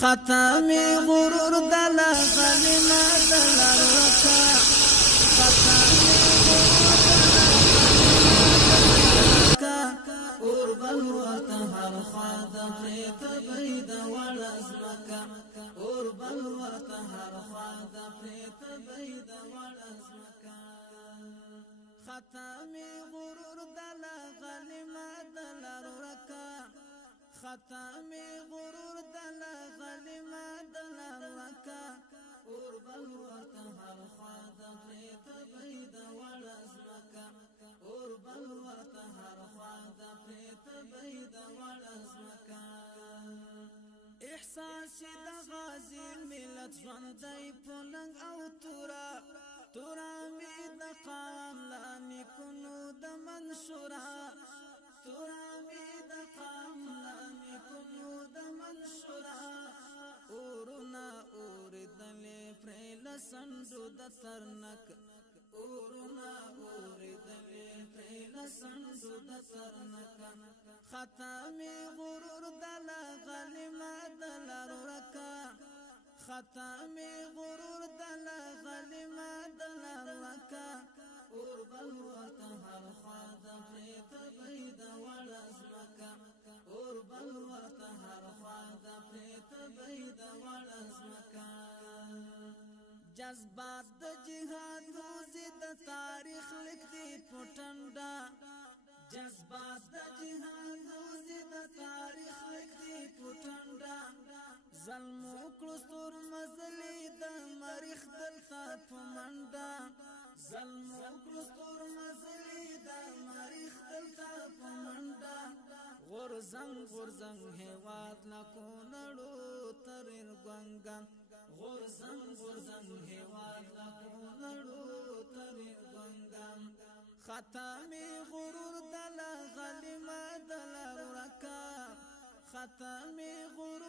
ختم غرور دل غلما دل رکا ختم اور بل ورته هر خاد پریت بيد ولزمکا اور بل ورته هر خاد پریت بيد ولزمکا ختم غرور دل غلما دل رکا ختم غرور دل غلما دل رکا اور بل ورته هر خاد پریت بيد ولزمکا اور بل ورته هر خاد پریت بيد ولزمکا احساس د غازی ملت ژوندۍ پلنګ او تورا می د قام لانی کنو د منشورا تورا می د قام لانی کنو د منشورا اورنا اور دلې پرل سندو د ترنک اورنا اور دلې پرل سندو د ترنک ختم غرور دل غلما دل رکا ختم غرور دل غلما دل رکا اور بل ورته هر خاد پریت بيد ولزمکا اور بل ورته هر خاد پریت بيد ولزمکا جذبات د جهاد روزي د تاریخ لیک دی پټنډا جذبات د جهاد روزي د تاریخ لیک دی پټنډا ظلم وکړستور مزلي د مریخ دلتا پمنډا ظلم وکړستور مزلي د مریخ دلتا پمنډا غرزنګ هواد نکو نړو ترر ګنګا غرزنګ هواد نکو نړو ترر ګنګا ختم غرور دل غلما دل رکا ختم غرور